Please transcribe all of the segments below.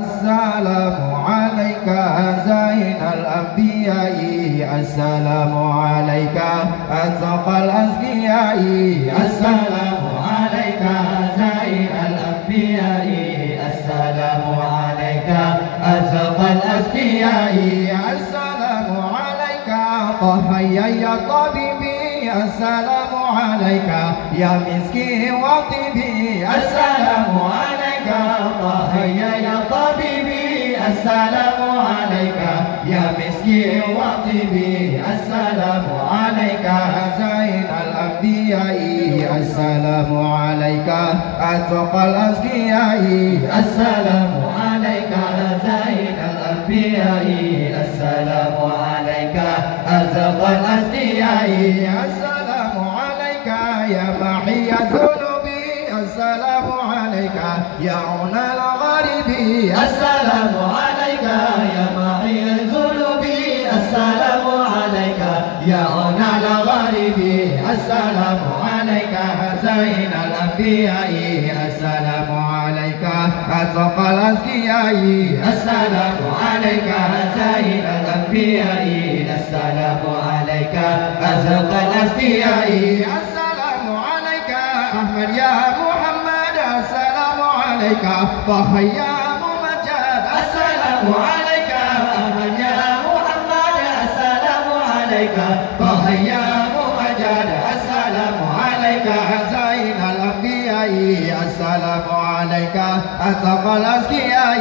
السلام عليك زين الأنبياء السلام عليك أتقى الأزكياء السلام عليك زين الأنبياء السلام عليك أتقى الأزكياء السلام عليك طه يا طبيبي السلام عليك يا مسكين وطبي السلام عليك طه يا طبيبي السلام عليك يا مسكين وطبي السلام عليك زين الأنبياء السلام عليك أتقى الأزكياء السلام عليك زين الأنبياء السلام عليك أتقى الأزكياء السلام عليك يا محي ذنوبي السلام عليك يا عنا الغريب السلام عليك يا معي ذنوبي السلام عليك يا عنا الغريب السلام عليك زين الأنبياء السلام عليك أتقى الأزكياء السلام عليك زين الأنبياء السلام عليك أتقى الأزكياء السلام عليك أحمد يا محمد السلام عليك طه يا ممجد السلام عليك أحمد يا محمد السلام عليك طه يا ممجد السلام عليك زين الأنبياء السلام عليك أتقى الأزكياء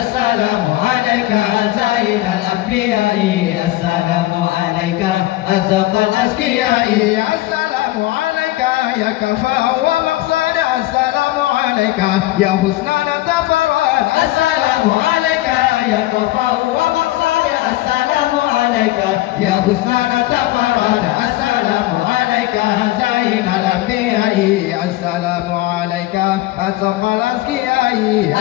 السلام عليك زين الأنبياء السلام عليك أتقى الأزكياء السلام عليك يا كفاء ومقصد السلام عليك يا حسنان تفرد السلام عليك يا كفاء ومقصد السلام عليك يا حسنان تفرد السلام عليك زين الأنبياء السلام عليك أتقى الأزكياء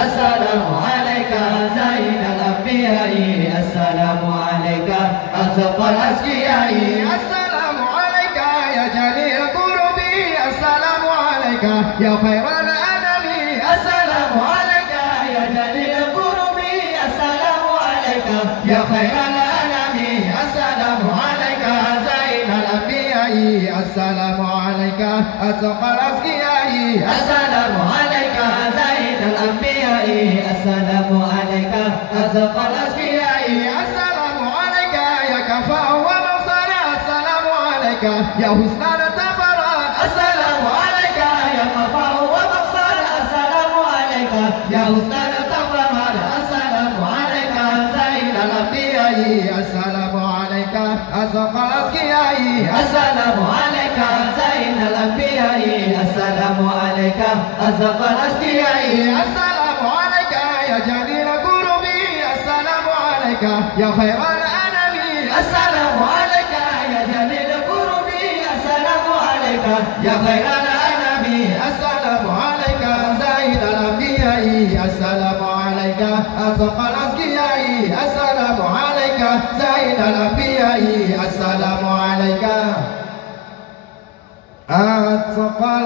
السلام عليك زين الأنبياء السلام عليك أتقى الأزكياء السلام عليك يا جليل قربي السلام عليك يا خير الأنام السلام عليك يا جليل قربي السلام عليك يا خير الأنام السلام عليك زين الأنبياء السلام عليك أتقى الأزكياء السلام عليك زين الأنبياء السلام عليك أتقى الأزكياء السلام عليك يا كفاء ومقصد السلام عليك يا حسنان تفرد السلام عليك يا كفاء ومقصد السلام عليك يا حسنان تفرد السلام عليك زين الأنبياء السلام عليك أتقى الأزكياء السلام عليك زين الأنبياء السلام عليك أتقى الأزكياء السلام عليك يا جليل قربي السلام عليك يا خير الأنام السلام عليك يا جليل قربي السلام عليك يا خير الأنام السلام عليك زين الأنبياء السلام عليك أتقى الأزكياء السلام عليك زين الأنبياء السلام عليك أتقى